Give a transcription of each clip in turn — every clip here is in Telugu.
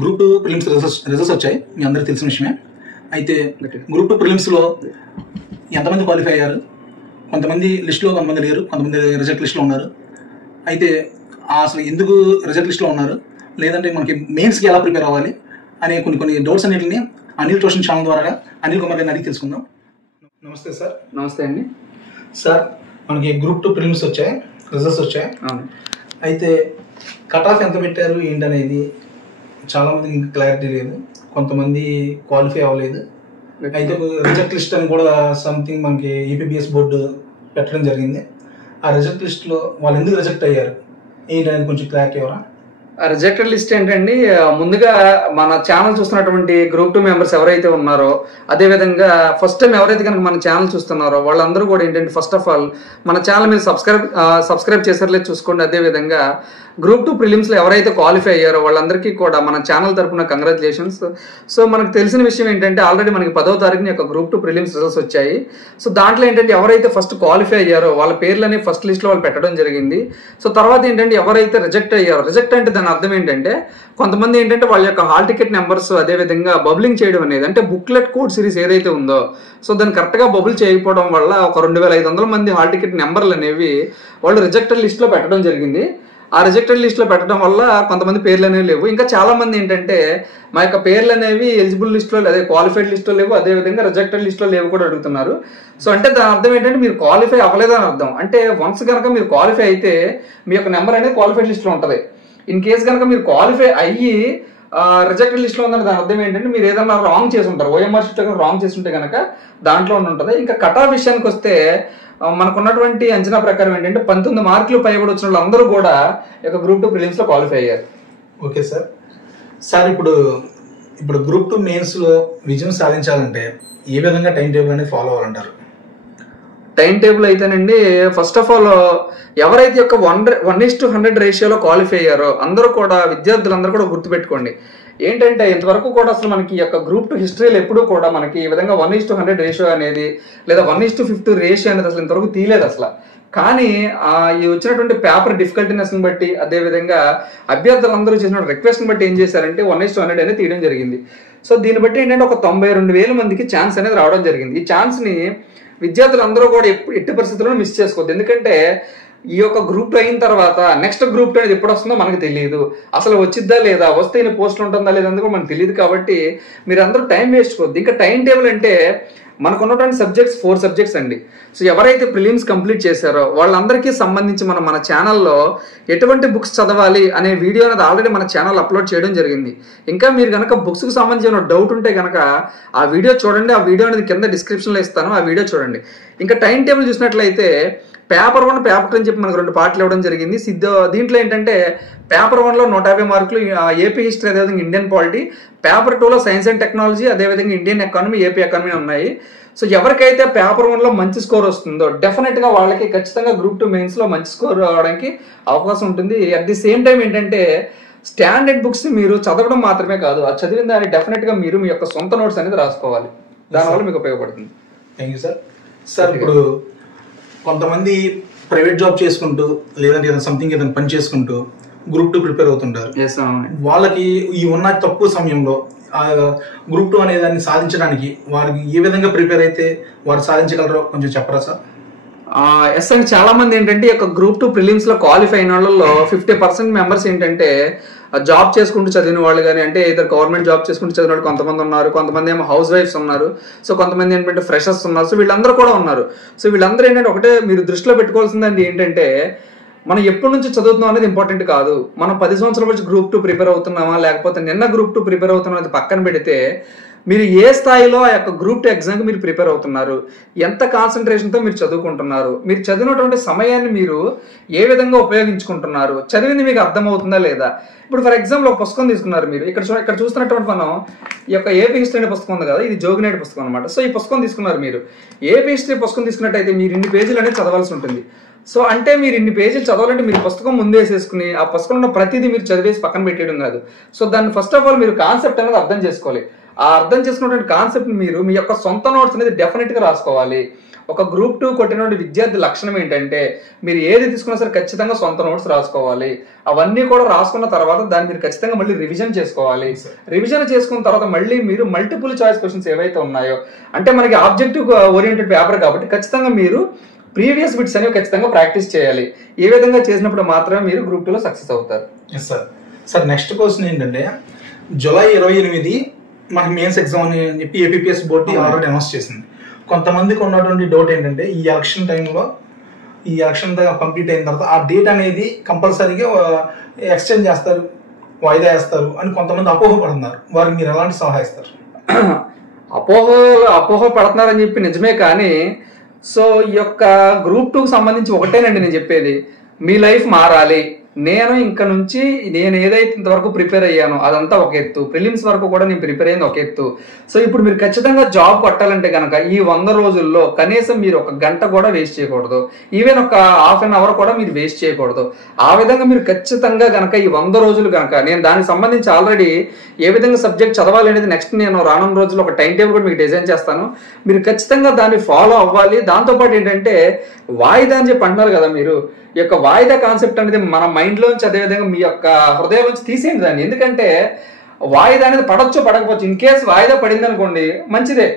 గ్రూప్ 2 ప్రిలిమ్స్ రిజల్ట్స్ వచ్చాయి, మీ అందరికీ తెలిసిన విషయమే. అయితే గ్రూప్ 2 ప్రిలిమ్స్లో ఎంతమంది క్వాలిఫై అయ్యారు? కొంతమంది లిస్టులో, కొంతమంది లేరు, కొంతమంది రిజల్ట్ లిస్టులో ఉన్నారు. అయితే అసలు ఎందుకు రిజల్ట్ లిస్టులో ఉన్నారు, లేదంటే మనకి మెయిన్స్కి ఎలా ప్రిపేర్ అవ్వాలి అనే కొన్ని డౌట్స్ అన్నింటిని అనిల్ ట్యూషన్ ఛానల్ ద్వారా అనిల్ కుమార్ గారిని అడిగి తెలుసుకుందాం. నమస్తే సార్. నమస్తే అండి. సార్, మనకి గ్రూప్ 2 ప్రిలిమ్స్ వచ్చాయి, రిజల్ట్స్ వచ్చాయి. అయితే కట్ ఆఫ్ ఎంత పెట్టారు ఏంటనేది చాలామందికి ఇంకా క్లారిటీ లేదు. కొంతమంది క్వాలిఫై అవ్వలేదు. అయితే రిజల్ట్ లిస్ట్ అని కూడా సంథింగ్ మనకి ఏపీబీఎస్ బోర్డు పెట్టడం జరిగింది. ఆ రిజల్ట్ లిస్ట్లో వాళ్ళు ఎందుకు రిజెక్ట్ అయ్యారు ఏంటనేది కొంచెం క్లారిటీ ఇవ్వరా? రిజెక్టెడ్ లిస్ట్ ఏంటండి, ముందుగా మన ఛానల్ చూస్తున్నటువంటి గ్రూప్ 2 మెంబర్స్ ఎవరైతే ఉన్నారో, అదేవిధంగా ఫస్ట్ టైం ఎవరైతే కనుక మన ఛానల్ చూస్తున్నారో వాళ్ళందరూ కూడా ఏంటంటే ఫస్ట్ ఆఫ్ ఆల్ మన ఛానల్ మీరు సబ్స్క్రైబ్ చేసారులేదు చూసుకోండి. అదేవిధంగా గ్రూప్ 2 ప్రిలిమ్స్లో ఎవరైతే క్వాలిఫై అయ్యారో వాళ్ళందరికీ కూడా మన ఛానల్ తరఫున కంగ్రాచులేషన్స్. సో మనకు తెలిసిన విషయం ఏంటంటే ఆల్రెడీ మనకి 10వ తారీఖున యొక్క గ్రూప్ 2 ప్రిలిమ్స్ రిజల్ట్స్ వచ్చాయి. సో దాంట్లో ఏంటంటే ఎవరైతే ఫస్ట్ క్వాలిఫై అయ్యారో వాళ్ళ పేర్లని ఫస్ట్ లిస్ట్లో వాళ్ళు పెట్టడం జరిగింది. సో తర్వాత ఏంటంటే ఎవరైతే రిజెక్ట్ అయ్యారో, రిజెక్ట్ అంటే దాని అర్థం ఏంటంటే కొంతమంది ఏంటంటే వాళ్ళ యొక్క హాల్ టికెట్ నెంబర్స్ అదేవిధంగా బబులింగ్ చేయడం అనేది, అంటే బుక్లెట్ కోడ్ సిరీస్ ఏదైతే ఉందో సో దాన్ని కరెక్ట్గా బబుల్ చేయకపోవడం వల్ల ఒక 2500 మంది హాల్ టికెట్ నెంబర్లు అనేవి వాళ్ళు రిజెక్టెడ్ లిస్ట్లో పెట్టడం జరిగింది. ఆ రిజెక్టెడ్ లిస్ట్లో పెట్టడం వల్ల కొంతమంది పేర్లు అనేవి లేవు. ఇంకా చాలా మంది ఏంటంటే మా యొక్క పేర్లు అనేవి ఎలిజిబుల్ లిస్ట్లో, అదే క్వాలిఫైడ్ లిస్ట్లో లేవు, అదేవిధంగా రిజెక్టెడ్ లిస్ట్లో లేవు కూడా అడుగుతున్నారు. సో అంటే దాని అర్థం ఏంటంటే మీరు క్వాలిఫై అవ్వలేదని అర్థం. అంటే వన్స్ కనుక మీరు క్వాలిఫై అయితే మీ యొక్క నెంబర్ అనేది క్వాలిఫైడ్ లిస్ట్లో ఉంటుంది. ఇన్ కేసు కనుక మీరు క్వాలిఫై అయ్యి రిజెక్టెడ్ లిస్ట్లో ఉందని దాని అర్థం ఏంటంటే మీరు ఏదైనా రాంగ్ చేసి ఉంటారు, ఓఎంఆర్ షీట్లో రాంగ్ చేసి ఉంటే కనుక దాంట్లో ఉంటుంది. ఇంకా కట్ ఆఫ్ విషయానికి వస్తే మనకున్నటువంటి అంచనా ప్రకారం ఏంటంటే 19 మార్కులు పైబడి వచ్చిన వాళ్ళందరూ కూడా గ్రూప్ 2 ప్రిలిమ్స్లో క్వాలిఫై అయ్యారు. Okay sir. సార్, ఇప్పుడు గ్రూప్ 2 మెయిన్స్లో విజయం సాధించాలంటే ఏ విధంగా టైం టేబుల్ అనేది ఫాలో అవ్వాలంటారు? టైం టేబుల్ అయితేనండి, ఫస్ట్ ఆఫ్ ఆల్ ఎవరైతే 1:100 రేషియోలో క్వాలిఫై అయ్యారో అందరూ కూడా, విద్యార్థులందరూ కూడా గుర్తుపెట్టుకోండి ఏంటంటే ఇంతవరకు కూడా అసలు మనకి గ్రూప్ 2 హిస్టరీలో ఎప్పుడూ కూడా మనకి ఈ విధంగా 1:100 రేషియో అనేది లేదా 1:50 రేషియో అనేది అసలు ఇంతవరకు తీయలేదు అసలు. కానీ ఈ వచ్చినటువంటి పేపర్ డిఫికల్టీనెస్ని బట్టి, అదేవిధంగా అభ్యర్థులందరూ చేసిన రిక్వెస్ట్ని బట్టి ఏం చేశారంటే 1:100 అనేది తీయడం జరిగింది. సో దీన్ని బట్టి ఏంటంటే ఒక 92,000 మందికి ఛాన్స్ అనేది రావడం జరిగింది. ఈ ఛాన్స్ని విద్యార్థులందరూ కూడా ఎట్టి పరిస్థితుల్లో మిస్ చేసుకోవద్దు. ఎందుకంటే ఈ యొక్క గ్రూప్ 2 అయిన తర్వాత నెక్స్ట్ గ్రూప్ 2 అనేది ఎప్పుడు వస్తుందో మనకు తెలియదు, అసలు వచ్చిద్దా లేదా, వస్తే ఇన్ని పోస్టులు ఉంటుందా లేదా కూడా మనకు తెలియదు. కాబట్టి మీరు అందరూ టైం వేస్ట్ చేయవద్దు. ఇంకా టైం టేబుల్ అంటే మనకు ఉన్నటువంటి సబ్జెక్ట్స్ 4 సబ్జెక్ట్స్ అండి. సో ఎవరైతే ప్రిలిమ్స్ కంప్లీట్ చేశారో వాళ్ళందరికీ సంబంధించి మన ఛానల్లో ఎటువంటి బుక్స్ చదవాలి అనే వీడియో అనేది ఆల్రెడీ మన ఛానల్ అప్లోడ్ చేయడం జరిగింది. ఇంకా మీరు కనుక బుక్స్కి సంబంధించిన డౌట్ ఉంటే కనుక ఆ వీడియో చూడండి. ఆ వీడియో అనేది కింద డిస్క్రిప్షన్లో ఇస్తాను, ఆ వీడియో చూడండి. ఇంకా టైం టేబుల్ చూసినట్లయితే పేపర్ 1, పేపర్ 2 అని చెప్పి మనకు 2 పార్ట్లు ఇవ్వడం జరిగింది. దీంట్లో ఏంటంటే పేపర్ 1లో 150 మార్కులు ఏపీ హిస్టరీ, అదేవిధంగా ఇండియన్ పాలిటీ. పేపర్ 2లో సైన్స్ అండ్ టెక్నాలజీ, అదేవిధంగా ఇండియన్ ఎకానమీ, ఏపీ ఎకానమీ ఉన్నాయి. సో ఎవరికైతే పేపర్ 1లో మంచి స్కోర్ వస్తుందో డెఫినెట్గా వాళ్ళకి ఖచ్చితంగా గ్రూప్ 2 మెయిన్స్లో మంచి స్కోర్ రావడానికి అవకాశం ఉంటుంది. అట్ ది సేమ్ టైం ఏంటంటే స్టాండర్డ్ బుక్స్ మీరు చదవడం మాత్రమే కాదు, ఆ చదివిన దాన్ని డెఫినెట్గా మీరు మీ యొక్క సొంత నోట్స్ అనేది రాసుకోవాలి. దానివల్ల మీకు ఉపయోగపడుతుంది. Thank you sir. సార్, ఇప్పుడు కొంతమంది ప్రైవేట్ జాబ్ చేసుకుంటూ లేదంటే ఏదైనా పని చేసుకుంటూ గ్రూప్ 2 ప్రిపేర్ అవుతుంటారు. వాళ్ళకి ఈ ఉన్న తక్కువ సమయంలో గ్రూప్ 2 అనే దాన్ని సాధించడానికి వారికి ఏ విధంగా ప్రిపేర్ అయితే వారు సాధించగలరో కొంచెం చెప్పరా సార్? ఎస్ అండి, చాలా మంది ఏంటంటే గ్రూప్ 2 ప్రిలిమ్స్ లో క్వాలిఫై అయిన వాళ్ళలో 50% మెంబర్స్ ఏంటంటే జాబ్ చేసుకుంటూ చదివిన వాళ్ళు కానీ, అంటే ఇద్దరు గవర్నమెంట్ జాబ్ చేసుకుంటూ చదివిన వాళ్ళు కొంతమంది ఉన్నారు, కొంతమంది ఏమో హౌస్ వైఫ్స్ ఉన్నారు, సో కొంతమంది ఏంటంటే ఫ్రెషర్స్ ఉన్నారు. సో వీళ్ళందరూ కూడా ఉన్నారు. సో వీళ్ళందరూ ఏంటంటే ఒకటే మీరు దృష్టిలో పెట్టుకోవాల్సిందండి ఏంటంటే మనం ఎప్పటి నుంచి చదువుతున్నాం అనేది ఇంపార్టెంట్ కాదు. మనం 10 సంవత్సరాల నుంచి గ్రూప్ 2 ప్రిపేర్ అవుతున్నామా లేకపోతే నిన్న గ్రూప్ 2 ప్రిపేర్ అవుతున్నాం అనేది పక్కన పెడితే మీరు ఏ స్థాయిలో ఆ యొక్క గ్రూప్ 2 ఎగ్జామ్కి మీరు ప్రిపేర్ అవుతున్నారు, ఎంత కాన్సన్ట్రేషన్తో మీరు చదువుకుంటున్నారు, మీరు చదివినటువంటి సమయాన్ని మీరు ఏ విధంగా ఉపయోగించుకుంటున్నారు, చదివింది మీకు అర్థమవుతుందా లేదా. ఇప్పుడు ఫర్ ఎగ్జాంపుల్ ఒక పుస్తకం తీసుకున్నారు మీరు, ఇక్కడ చూస్తున్నటువంటి మనం ఈ యొక్క ఏపీ హిస్టరీ అనే పుస్తకం ఉంది కదా, ఇది జోగినేటి పుస్తకం అనమాట. సో ఈ పుస్తకం తీసుకున్నారు మీరు, ఏపీ హిస్టరీ పుస్తకం తీసుకున్నట్టయితే మీరు ఇన్ని పేజీలు అనేది చదవాల్సి ఉంటుంది. సో అంటే మీరు ఇన్ని పేజీలు చదవాలంటే మీరు పుస్తకం ముందేసేసుకుని ఆ పుస్తకంలో ప్రతిదీ మీరు చదివేసి పక్కన పెట్టేయడం కాదు. సో దాన్ని ఫస్ట్ ఆఫ్ ఆల్ మీరు కాన్సెప్ట్ అనేది అర్థం చేసుకోవాలి. ఆ అర్థం చేసుకున్నటువంటి కాన్సెప్ట్ మీరు మీ యొక్క సొంత నోట్స్ అనేది డెఫినెట్గా రాసుకోవాలి. ఒక గ్రూప్ 2 కొట్టిన విద్యార్థి లక్షణం ఏంటంటే మీరు ఏది తీసుకున్నా సరే ఖచ్చితంగా సొంత నోట్స్ రాసుకోవాలి. అవన్నీ కూడా రాసుకున్న తర్వాత దాన్ని మీరు ఖచ్చితంగా మళ్ళీ రివిజన్ చేసుకోవాలి. రివిజన్ చేసుకున్న తర్వాత మళ్ళీ మీరు మల్టిపుల్ చాయిస్ క్వశ్చన్స్ ఏవైతే ఉన్నాయో, అంటే మనకి ఆబ్జెక్టివ్ ఓరియంటెడ్ పేపర్ కాబట్టి ఖచ్చితంగా మీరు ప్రీవియస్ బిట్స్ అనేవి ఖచ్చితంగా ప్రాక్టీస్ చేయాలి. ఏ విధంగా చేసినప్పుడు మాత్రమే మీరు గ్రూప్ 2లో సక్సెస్ అవుతారు. సార్ నెక్స్ట్ క్వశ్చన్ ఏంటంటే, జూలై 28 మనకి మెయిన్స్ ఎగ్జామ్ అని చెప్పి ఏపీపీఎస్ బోర్డు ఆల్రెడీ అనౌన్స్ చేసింది. కొంతమందికి ఉన్నటువంటి డౌట్ ఏంటంటే, ఈ ఎలక్షన్ టైంలో ఈ ఎలక్షన్ కంప్లీట్ అయిన తర్వాత ఆ డేట్ అనేది కంపల్సరీగా ఎక్స్టెండ్ చేస్తారు, వాయిదా వేస్తారు అని కొంతమంది అపోహపడుతున్నారు. వారికి మీరు ఎలాంటి సలహా ఇస్తారు? అపోహ పడుతున్నారని చెప్పి నిజమే, కానీ సో ఈ యొక్క గ్రూప్ 2కి సంబంధించి ఒకటేనండి నేను చెప్పేది, మీ లైఫ్ మారాలి. నేను ఇంక నుంచి నేను ఏదైతే ఇంతవరకు ప్రిపేర్ అయ్యానో అదంతా ఒక ఎత్తు, ప్రిలిమ్స్ వరకు కూడా నేను ప్రిపేర్ అయ్యింది ఒక ఎత్తు. సో ఇప్పుడు మీరు ఖచ్చితంగా జాబ్ కొట్టాలంటే కనుక ఈ 100 రోజుల్లో కనీసం మీరు 1 గంట కూడా వేస్ట్ చేయకూడదు, ఈవెన్ ఒక హాఫ్ అన్ అవర్ కూడా మీరు వేస్ట్ చేయకూడదు. ఆ విధంగా మీరు ఖచ్చితంగా కనుక ఈ 100 రోజులు కనుక, నేను దానికి సంబంధించి ఆల్రెడీ ఏ విధంగా సబ్జెక్ట్ చదవాలి అనేది నెక్స్ట్ నేను రానున్న రోజుల్లో ఒక టైం టేబుల్ కూడా మీకు డిజైన్ చేస్తాను. మీరు ఖచ్చితంగా దాన్ని ఫాలో అవ్వాలి. దాంతోపాటు ఏంటంటే వాయిదా అని చెప్పి అంటున్నారు కదా, మీరు ఈ యొక్క వాయిదా కాన్సెప్ట్ అనేది మన మైండ్లోంచి అదేవిధంగా మీ యొక్క హృదయంలోంచి తీసేయండి దాన్ని. ఎందుకంటే వాయిదా అనేది పడొచ్చు పడకపోవచ్చు. ఇన్ కేసు వాయిదా పడింది అనుకోండి మంచిదే,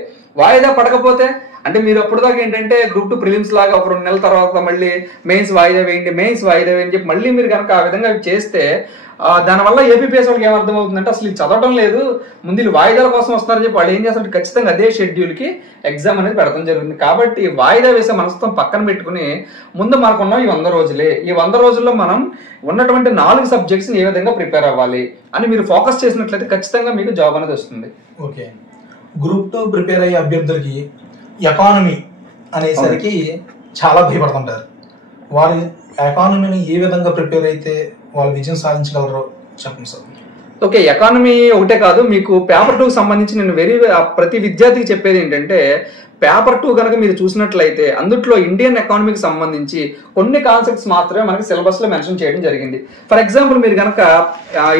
వాయిదా పడకపోతే అంటే మీరు అప్పుడు దాకా ఏంటంటే గ్రూప్ 2 ప్రిలిమ్స్ లాగా ఒక 2 నెలల తర్వాత మళ్ళీ మెయిన్స్ వాయిదా వేయండి, మెయిన్స్ వాయిదా వేయండి చెప్పి మళ్ళీ మీరు కనుక ఆ విధంగా చేస్తే దానివల్ల ఏపీపీఎస్ వాళ్ళకి ఏమర్థం అవుతుందంటే అసలు ఇది చదవడం లేదు, ముందు వాయిదాల కోసం వస్తారని చెప్పి వాళ్ళు ఏం చేస్తారంటే ఖచ్చితంగా అదే షెడ్యూల్కి ఎగ్జామ్ అనేది పెడతాం జరుగుతుంది. కాబట్టి వాయిదా వేసే మనసుతో పక్కన పెట్టుకుని ముందు మనకున్న ఈ 100 రోజులే, ఈ 100 రోజుల్లో మనం ఉన్నటువంటి 4 సబ్జెక్ట్స్ ఏ విధంగా ప్రిపేర్ అవ్వాలి అని మీరు ఫోకస్ చేసినట్లయితే ఖచ్చితంగా మీకు జాబ్ అనేది వస్తుంది. ఓకే, గ్రూప్ 2 ప్రిపేర్ అయ్యే అభ్యర్థులకి ఎకానమీ అనేసరికి చాలా భయపడుతుంటారు. వారి ఎకానమీని ఏ విధంగా ప్రిపేర్ అయితే వాళ్ళు విజయం సాధించగలరో చెప్పండి సార్. ఓకే, ఎకానమీ ఒకటే కాదు, మీకు పేపర్ 2కి సంబంధించి నేను ప్రతి విద్యార్థికి చెప్పేది ఏంటంటే, పేపర్ 2 కనుక మీరు చూసినట్లయితే అందుట్లో ఇండియన్ ఎకానమీకి సంబంధించి కొన్ని కాన్సెప్ట్స్ మాత్రమే మనకి సిలబస్లో మెన్షన్ చేయడం జరిగింది. ఫర్ ఎగ్జాంపుల్ మీరు కనుక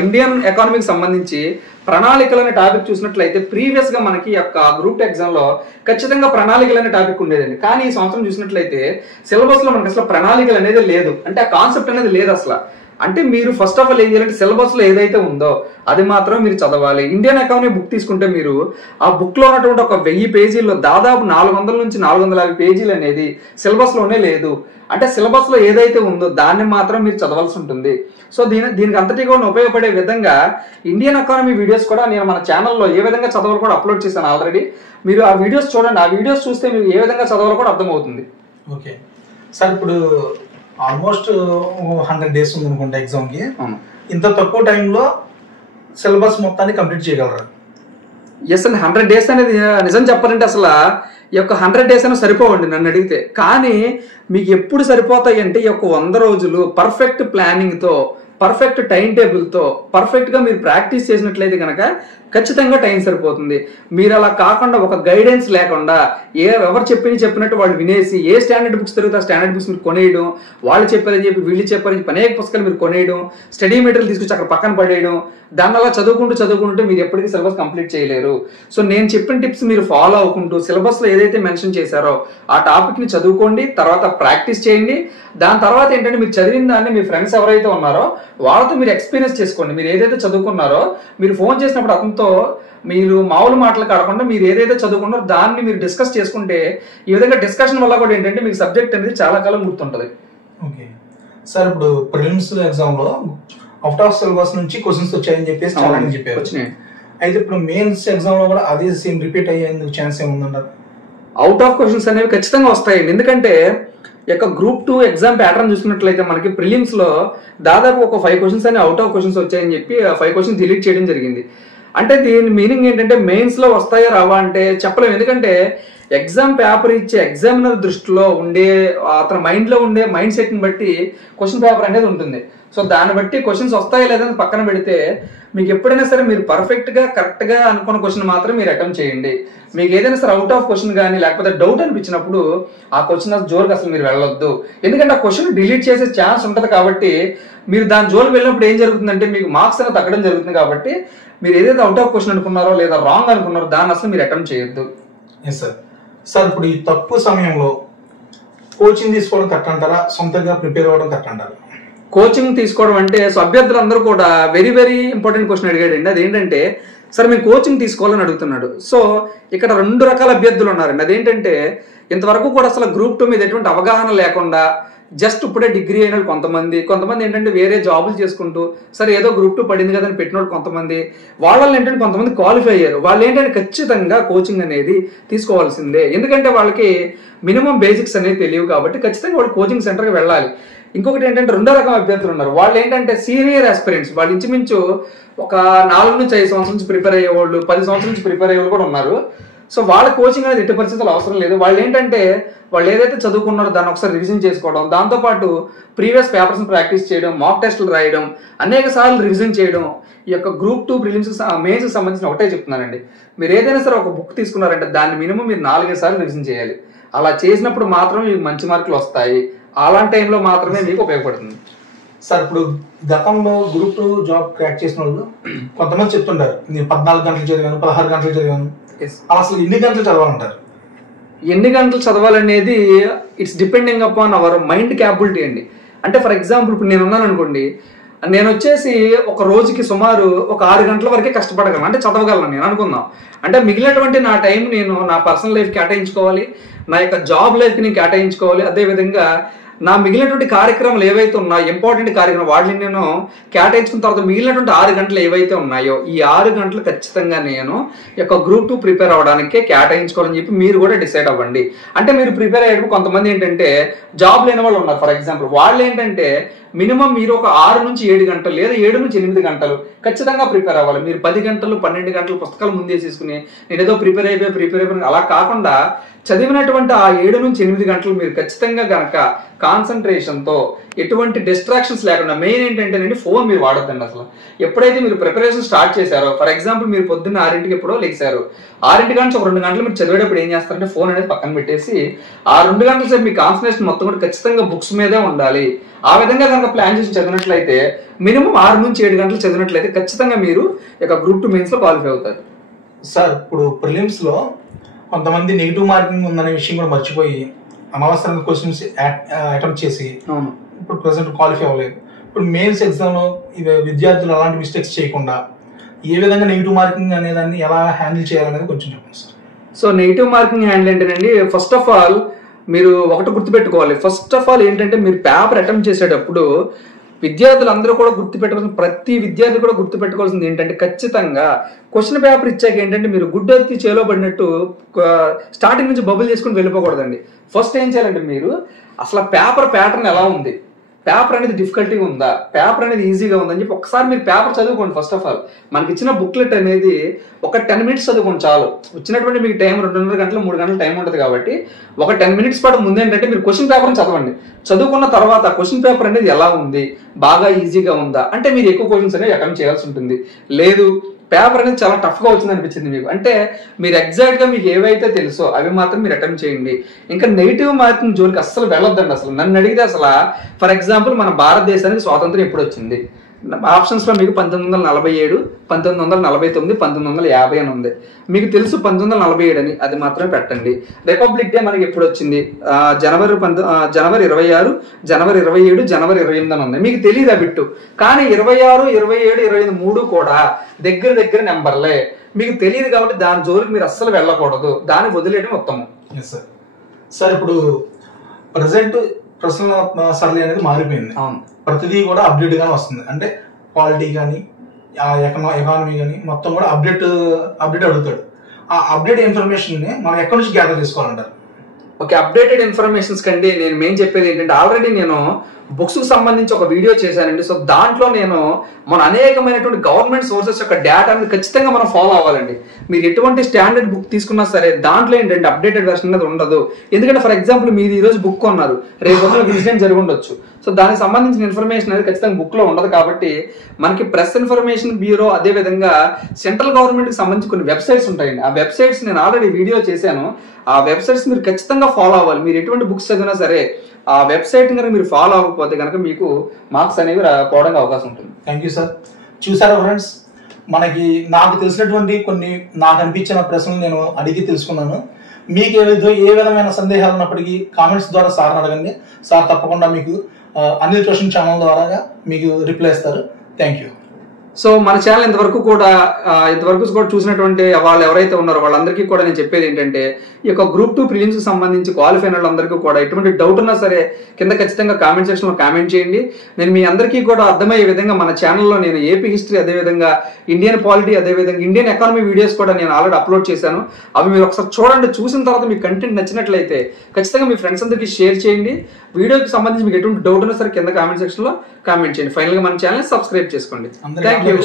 ఇండియన్ ఎకానమీకి సంబంధించి ప్రణాళికలు అనే టాపిక్ చూసినట్లయితే ప్రీవియస్గా మనకి యొక్క గ్రూప్ 2 ఎగ్జామ్లో ఖచ్చితంగా ప్రణాళికలు అనే టాపిక్ ఉండేదండి. కానీ ఈ సంవత్సరం చూసినట్లయితే సిలబస్లో మనకి అసలు ప్రణాళికలు అనేది లేదు, అంటే ఆ కాన్సెప్ట్ అనేది లేదు అసలు. అంటే మీరు ఫస్ట్ ఆఫ్ ఆల్ ఏం చేయాలంటే సిలబస్లో ఏదైతే ఉందో అది మాత్రం మీరు చదవాలి. ఇండియన్ ఎకానమీ బుక్ తీసుకుంటే మీరు ఆ బుక్లో ఉన్నటువంటి ఒక 1000 పేజీల్లో దాదాపు 400 నుంచి 450 పేజీలు అనేది సిలబస్లోనే లేదు. అంటే సిలబస్లో ఏదైతే ఉందో దాన్ని మాత్రం మీరు చదవాల్సి ఉంటుంది. సో దీనికి అంతటి కూడా ఉపయోగపడే విధంగా ఇండియన్ ఎకానమీ వీడియోస్ కూడా నేను మన ఛానల్లో ఏ విధంగా చదవాలో కూడా అప్లోడ్ చేశాను ఆల్రెడీ. మీరు ఆ వీడియోస్ చూడండి, ఆ వీడియోస్ చూస్తే మీరు ఏ విధంగా చదవాలో కూడా అర్థమవుతుంది. ఓకే సార్, ఇప్పుడు ఆల్మోస్ట్ 100 days ఉంది అనుకుంటా ఎగ్జామ్కి. ఇంత తక్కువ టైంలో సిలబస్ మొత్తాన్ని కంప్లీట్ చేయగలరా? ఎస్ అండి, 100 days అనేది నిజం చెప్పాలంటే అసలు ఈ యొక్క 100 days అనేది సరిపోవండి నన్ను అడిగితే. కానీ మీకు ఎప్పుడు సరిపోతాయి అంటే ఈ యొక్క 100 రోజులు పర్ఫెక్ట్ ప్లానింగ్తో, పర్ఫెక్ట్ టైం టేబుల్తో పర్ఫెక్ట్గా మీరు ప్రాక్టీస్ చేసినట్లయితే కనుక ఖచ్చితంగా టైం సరిపోతుంది. మీరు అలా కాకుండా ఒక గైడెన్స్ లేకుండా ఎవరు చెప్పినట్టు వాళ్ళు వినేసి ఏ స్టాండర్డ్ బుక్స్ తిరుగుతా స్టాండర్డ్ బుక్స్ మీరు కొనేయడం, వాళ్ళు చెప్పారని చెప్పి వీళ్ళు చెప్పారని అనేక పుస్తకాలు మీరు కొనేయడం, స్టడీ మెటీరియల్ తీసుకొచ్చి అక్కడ పక్కన పడేయడం, దాన్ని అలా చదువుకుంటూ మీరు ఎప్పటికీ సిలబస్ కంప్లీట్ చేయలేరు. సో నేను చెప్పిన టిప్స్ మీరు ఫాలో అవ్వకుంటూ సిలబస్లో ఏదైతే మెన్షన్ చేశారో ఆ టాపిక్ని చదువుకోండి, తర్వాత ప్రాక్టీస్ చేయండి. దాని తర్వాత ఏంటంటే మీరు చదివిన దాన్ని మీ ఫ్రెండ్స్ ఎవరైతే ఉన్నారో వాళ్ళతో మీరు ఎక్స్పీరియన్స్ చేసుకోండి. మీరు ఏదైతే చదువుకున్నారో మీరు ఫోన్ చేసినప్పుడు అతనితో మీరు మామూలు మాటలు కాకుండా మీరు ఏదైతే చదువుకున్నారో దాన్ని మీరు డిస్కస్ చేసుకుంటే ఈ విధంగా డిస్కషన్ వల్ల కూడా ఏంటంటే మీకు సబ్జెక్ట్ అనేది చాలా కాలం గుర్తుంటుంది. ఓకే సార్, ఇప్పుడు ప్రిలిమ్స్ ఎగ్జామ్లో అవుట్ ఆఫ్ సిలబస్ నుంచి క్వశ్చన్స్ వచ్చాయని చెప్పేసి చాలా మంది చెప్పారు. అయితే ఇప్పుడు మెయిన్స్ ఎగ్జామ్లో కూడా అదే సేమ్ రిపీట్ అయ్యేందుకు ఛాన్స్ ఏముందంటారు? అవుట్ ఆఫ్ క్వశ్చన్స్ అనేవి ఖచ్చితంగా వస్తాయండి. ఎందుకంటే యొక్క గ్రూప్ 2 ఎగ్జామ్ ప్యాటర్న్ చూసినట్లయితే మనకి ప్రిలిమ్స్ లో దాదాపు ఒక 5 క్వశ్చన్స్ అని అవుట్ ఆఫ్ క్వశ్చన్స్ వచ్చాయని చెప్పి 5 క్వశ్చన్స్ డిలీట్ చేయడం జరిగింది. అంటే దీని మీనింగ్ ఏంటంటే మెయిన్స్ లో వస్తాయో రావా అంటే చెప్పలేము. ఎందుకంటే ఎగ్జామ్ పేపర్ ఇచ్చే ఎగ్జామినర్ దృష్టిలో ఉండే అతని మైండ్ లో ఉండే మైండ్ సెట్ ని బట్టి క్వశ్చన్ పేపర్ అనేది ఉంటుంది. సో దాన్ని బట్టి క్వశ్చన్స్ వస్తాయో లేదని పక్కన పెడితే మీకు ఎప్పుడైనా సరే మీరు పర్ఫెక్ట్ గా కరెక్ట్ గా అనుకున్న క్వశ్చన్ మాత్రం మీరు అటెంప్ట్ చేయండి. మీకు ఏదైనా సరే అవుట్ ఆఫ్ క్వశ్చన్ కానీ లేకపోతే డౌట్ అనిపించినప్పుడు ఆ క్వశ్చన్ జోలికి అసలు మీరు వెళ్ళొద్దు. ఎందుకంటే ఆ క్వశ్చన్ డిలీట్ చేసే ఛాన్స్ ఉంటుంది. కాబట్టి మీరు దాని జోలికి వెళ్ళినప్పుడు ఏం జరుగుతుందంటే మీకు మార్క్స్ అనేది తగ్గడం జరుగుతుంది. కాబట్టి మీరు ఏదైతే అవుట్ ఆఫ్ క్వశ్చన్ అనుకున్నారో లేదా రాంగ్ అనుకున్నారో దాన్ని అసలు మీరు అటెంప్ట్ చేయొద్దు. సార్ ఇప్పుడు ఈ తక్కువ సమయంలో కోచింగ్ తీసుకోవడం కరెక్ట్ అంటారా, సొంతంగా ప్రిపేర్ అవ్వడం కరెక్ట్ అంటారా? కోచింగ్ తీసుకోవడం అంటే సో అభ్యర్థులందరూ కూడా వెరీ వెరీ ఇంపార్టెంట్ క్వశ్చన్ అడిగాడండి. అదేంటంటే సార్ మేము కోచింగ్ తీసుకోవాలని అడుగుతున్నాడు. సో ఇక్కడ 2 రకాల అభ్యర్థులు ఉన్నారండి. అదేంటంటే ఇంతవరకు కూడా అసలు గ్రూప్ 2 మీద ఎటువంటి అవగాహన లేకుండా జస్ట్ ఇప్పుడే డిగ్రీ అయిన కొంతమంది ఏంటంటే వేరే జాబులు చేసుకుంటూ సరే ఏదో గ్రూప్ 2 పడింది కదా అని పెట్టిన కొంతమంది, వాళ్ళని ఏంటంటే కొంతమంది క్వాలిఫై అయ్యారు. వాళ్ళు ఏంటంటే ఖచ్చితంగా కోచింగ్ అనేది తీసుకోవాల్సిందే. ఎందుకంటే వాళ్ళకి మినిమం బేసిక్స్ అనేది తెలియవు కాబట్టి ఖచ్చితంగా వాళ్ళు కోచింగ్ సెంటర్కి వెళ్ళాలి. ఇంకొకటి ఏంటంటే 2వ రకం అభ్యర్థులు ఉన్నారు. వాళ్ళు ఏంటంటే సీనియర్ ఆస్పిరెంట్స్, వాళ్ళు ఇంచుమించు ఒక 4 నుంచి 5 సంవత్సరాల నుంచి ప్రిపేర్ అయ్యేవాళ్ళు, 10 సంవత్సరాల నుంచి ప్రిపేర్ అయ్యేవాళ్ళు కూడా ఉన్నారు. సో వాళ్ళ కోచింగ్ అనేది ఎట్టి పరిస్థితులు అవసరం లేదు. వాళ్ళు ఏంటంటే వాళ్ళు ఏదైతే చదువుకున్నారో దాన్ని ఒకసారి రివిజన్ చేసుకోవడం, దాంతోపాటు ప్రీవియస్ పేపర్స్ ప్రాక్టీస్ చేయడం, మాక్ టెస్టులు రాయడం, అనేక సార్లు రివిజన్ చేయడం. ఈ యొక్క గ్రూప్ 2 ప్రిలిమ్స్ మెయిన్స్ సంబంధించిన ఒకటే చెప్తున్నానండి, మీరు ఏదైనా సరే ఒక బుక్ తీసుకున్నారంటే దాన్ని మినిమం మీరు 4-5 సార్లు రివిజన్ చేయాలి. అలా చేసినప్పుడు మాత్రమే మీకు మంచి మార్కులు వస్తాయి. అలాంటి టైంలో మాత్రమే మీకు ఉపయోగపడుతుంది. సార్ ఇప్పుడు గతంలో గ్రూప్ 2 జాబ్ క్రాక్ చేసిన వాళ్ళు కొంతమంది చెప్తుంటారు, నేను 14 గంటలు చదివాను, 16 గంటలు చదివాను. అసలు ఎన్ని గంటలు చదవాలంటారు? ఎన్ని గంటలు చదవాలనేది it's depending upon our mind capability అండి. అంటే ఫర్ ఎగ్జాంపుల్ ఇప్పుడు నేను ఉన్నాను అనుకోండి, నేను వచ్చేసి ఒక రోజుకి సుమారు ఒక 6 గంటల వరకే కష్టపడగలను, అంటే చదవగలను నేను అనుకుందాం. అంటే మిగిలినటువంటి నా టైం నేను నా పర్సనల్ లైఫ్ కేటాయించుకోవాలి, నా యొక్క జాబ్ లైఫ్కి నేను కేటాయించుకోవాలి. అదేవిధంగా నా మిగిలినటువంటి కార్యక్రమాలు ఏవైతే ఉన్నాయో ఇంపార్టెంట్ కార్యక్రమం వాటిని నేను కేటాయించుకున్న తర్వాత మిగిలినటువంటి 6 గంటలు ఏవైతే ఉన్నాయో ఈ 6 గంటలు ఖచ్చితంగా నేను యొక్క గ్రూప్ 2 ప్రిపేర్ అవ్వడానికే కేటాయించుకోవాలని చెప్పి మీరు కూడా డిసైడ్ అవ్వండి. అంటే మీరు ప్రిపేర్ అయ్యేటప్పుడు కొంతమంది ఏంటంటే జాబ్ లేని వాళ్ళు ఉన్నారు. ఫర్ ఎగ్జాంపుల్ వాళ్ళు ఏంటంటే మినిమం మీరు ఒక 6 నుంచి 7 గంటలు లేదా 7 నుంచి 8 గంటలు ఖచ్చితంగా ప్రిపేర్ అవ్వాలి. మీరు 10 గంటలు 12 గంటలు పుస్తకాలు ముందేసేసుకుని నేను ఏదో ప్రిపేర్ అయిపోయి అలా కాకుండా చదివినటువంటి ఆ 7 నుంచి 8 గంటలు మీరు ఖచ్చితంగా గనక కాన్సన్ట్రేషన్తో ఎటువంటి డిస్ట్రాక్షన్స్ లేకుండా, మెయిన్ ఏంటంటేనండి ఫోన్ మీరు వాడొద్దండి. అసలు ఎప్పుడైతే మీరు ప్రిపరేషన్ స్టార్ట్ చేశారో, ఫర్ ఎగ్జాంపుల్ మీరు పొద్దున్న 6ంటికి ఎప్పుడో లేచారు, 6 నుంచి ఒక 2 గంటలు మీరు చదివేటప్పుడు ఏం చేస్తారంటే ఫోన్ అనేది పక్కన పెట్టేసి ఆ 2 గంటల సేపు మీ కాన్సన్ట్రేషన్ మొత్తం కూడా ఖచ్చితంగా బుక్స్ మీదే ఉండాలి. ఆ విధంగా కనుక ప్లాన్ చేసి చదివినట్లయితే మినిమం 6 నుంచి 7 గంటలు చదివినట్లయితే ఖచ్చితంగా మీరు ఇక గ్రూప్ 2 మెయిన్స్ లో క్వాలిఫై అవుతారు. సార్ ఇప్పుడు ప్రిలిమ్స్ లో కొంతమంది నెగిటివ్ మార్కింగ్ ఉందనే విషయం కూడా మర్చిపోయి అనవసరంగా క్వశ్చన్స్ అటెంప్ట్ చేసి ఇప్పుడు ప్రెసెంట్ క్వాలిఫై అవ్వలేదు. ఇప్పుడు మెయిన్స్ ఎగ్జామ్ విద్యార్థులు అలాంటి మిస్టేక్స్ చేయకుండా ఏ విధంగా నెగిటివ్ మార్కింగ్ అనేదాన్ని ఎలా హ్యాండిల్ చేయాలనేది కొంచెం చెప్పండి sir. So negative marking handle ఏంటంటే ఫస్ట్ ఆఫ్ ఆల్ మీరు ఒకటి గుర్తుపెట్టుకోవాలి. ఫస్ట్ ఆఫ్ ఆల్ ఏంటంటే మీరు పేపర్ అటెంప్ట్ చేసేటప్పుడు విద్యార్థులందరూ కూడా గుర్తుపెట్టుకోవాల్సిన, ప్రతి విద్యార్థి కూడా గుర్తుపెట్టుకోవాల్సింది ఏంటంటే ఖచ్చితంగా క్వశ్చన్ పేపర్ ఇచ్చాక ఏంటంటే మీరు గుడ్డెత్తి చేలో పడినట్టు స్టార్టింగ్ నుంచి బబుల్ చేసుకుని వెళ్ళిపోకూడదండి. ఫస్ట్ ఏం చేయాలంటే మీరు అసలు పేపర్ ప్యాటర్న్ ఎలా ఉంది, పేపర్ అనేది డిఫికల్టీగా ఉందా, పేపర్ అనేది ఈజీగా ఉందని చెప్పి ఒకసారి మీరు పేపర్ చదువుకోండి. ఫస్ట్ ఆఫ్ ఆల్ మనకి ఇచ్చిన బుక్లెట్ అనేది ఒక 10 మినిట్స్ చదువుకోండి చాలు. వచ్చినటువంటి మీకు టైం 2.5 గంటలు 3 గంటలు టైం ఉంటుంది కాబట్టి ఒక 10 మినిట్స్ పాటు ముందు ఏంటంటే మీరు క్వశ్చన్ పేపర్ని చదవండి. చదువుకున్న తర్వాత క్వశ్చన్ పేపర్ అనేది ఎలా ఉంది, బాగా ఈజీగా ఉందా, అంటే మీరు ఎక్కువ క్వశ్చన్స్ అనేవి అటెంప్ట్ చేయాల్సి ఉంటుంది. లేదు పేపర్ అనేది చాలా టఫ్గా వచ్చింది అనిపించింది మీకు అంటే మీరు ఎగ్జాక్ట్గా మీకు ఏవైతే తెలుసో అవి మాత్రం మీరు అటెంప్ట్ చేయండి. ఇంకా నెగిటివ్ మార్కింగ్ జోలికి అస్సలు వెళ్ళొద్దండి. అసలు నన్ను అడిగితే అసలు ఫర్ ఎగ్జాంపుల్ మన భారతదేశానికి స్వాతంత్రం ఎప్పుడు వచ్చింది, ఆప్షన్స్లో మీకు 1947, 1949, 1950 అని ఉంది. మీకు తెలుసు 1947 అని, అది మాత్రమే పెట్టండి. రిపబ్లిక్ డే మనకి ఎప్పుడు వచ్చింది, జనవరి 26, జనవరి 27, జనవరి 28 అని ఉంది. మీకు తెలియదు ఆ బిట్టు, కానీ 26, 27, 25 3 కూడా దగ్గర నెంబర్లే. మీకు తెలియదు కాబట్టి దాని జోలికి మీరు అస్సలు వెళ్ళకూడదు, దాన్ని వదిలేయడం ఉత్తమం. సార్ ఇప్పుడు ప్రజెంట్ ప్రశ్నల సరళి అనేది మారిపోయింది. ప్రతిదీ కూడా అప్డేట్ గానే వస్తుంది. అంటే క్వాలిటీ కానీ ఎకానమీ కానీ మొత్తం కూడా అప్డేట్ అడుగుతాడు. ఆ అప్డేట్ ఇన్ఫర్మేషన్ ని మనం ఎక్కడి నుంచి గ్యాదర్ చేసుకోవాలంటారు? ఓకే, అప్డేటెడ్ ఇన్ఫర్మేషన్స్ కంటే నేను మెయిన్ చెప్పేది ఏంటంటే ఆల్రెడీ నేను బుక్స్ కు సంబంధించి ఒక వీడియో చేశానండి. సో దాంట్లో నేను మన అనేకమైనటువంటి గవర్నమెంట్ సోర్సెస్ యొక్క డేటా అనేది ఖచ్చితంగా మనం ఫాలో అవ్వాలండి. మీరు ఎటువంటి స్టాండర్డ్ బుక్ తీసుకున్నా సరే దాంట్లో ఏంటంటే అప్డేటెడ్ వెర్షన్ అనేది ఉండదు. ఎందుకంటే ఫర్ ఎగ్జాంపుల్ మీరు ఈ రోజు బుక్ కొన్నారు, రేపు ఇన్సిడెంట్ జరిగి ఉండొచ్చు. సో దానికి సంబంధించిన ఇన్ఫర్మేషన్ అనేది ఖచ్చితంగా బుక్ లో ఉండదు. కాబట్టి మనకి ప్రెస్ ఇన్ఫర్మేషన్ బ్యూరో, అదే విధంగా సెంట్రల్ గవర్నమెంట్ కి సంబంధించి కొన్ని వెబ్సైట్స్ ఉంటాయండి. ఆ వెబ్సైట్స్ నేను ఆల్రెడీ వీడియో చేశాను. ఆ వెబ్సైట్స్ మీరు ఖచ్చితంగా ఫాలో అవ్వాలి. మీరు ఎటువంటి బుక్స్ చదివినా సరే ఆ వెబ్సైట్ కనుక మీరు ఫాలో అవ్వకపోతే కనుక మీకు మార్క్స్ అనేవి పోవడానికి అవకాశం ఉంటుంది. Thank you sir. చూసారా ఫ్రెండ్స్, మనకి నాకు తెలిసినటువంటి కొన్ని నాకు అనిపించిన ప్రశ్నలు నేను అడిగి తెలుసుకున్నాను. మీకు ఏ విధమైన సందేహాలు ఉన్నప్పటికీ కామెంట్స్ ద్వారా సార్ అడగండి. సార్ తప్పకుండా మీకు అనిల్ ట్యూషన్ ఛానల్ ద్వారా మీకు రిప్లై ఇస్తారు. Thank you. సో మన ఛానల్ ఇంతవరకు కూడా చూసినటువంటి వాళ్ళు ఎవరైతే ఉన్నారో వాళ్ళందరికీ కూడా నేను చెప్పేది ఏంటంటే, ఈ యొక్క గ్రూప్ 2 ప్రిలిమ్స్ కి సంబంధించి క్వాలిఫై అయిన వాళ్ళందరికీ కూడా ఎటువంటి డౌట్ ఉన్నా సరే కింద ఖచ్చితంగా కామెంట్ సెక్షన్ లో కామెంట్ చేయండి. నేను మీ అందరికీ కూడా అర్థమయ్యే విధంగా మన ఛానల్లో నేను ఏపీ హిస్టరీ, అదేవిధంగా ఇండియన్ పాలిటీ, అదేవిధంగా ఇండియన్ ఎకానమీ వీడియోస్ కూడా నేను ఆల్రెడీ అప్లోడ్ చేశాను. అవి మీరు ఒకసారి చూడండి. చూసిన తర్వాత మీకు కంటెంట్ నచ్చినట్లయితే ఖచ్చితంగా మీ ఫ్రెండ్స్ అందరికీ షేర్ చేయండి. వీడియోకి సంబంధించి మీకు ఎటువంటి డౌట్ ఉన్నా సరే కింద కామెంట్ సెక్షన్ లో కామెంట్ చేయండి. ఫైనల్ గా మన ఛానల్ సబ్స్క్రైబ్ చేసుకోండి. Thank you.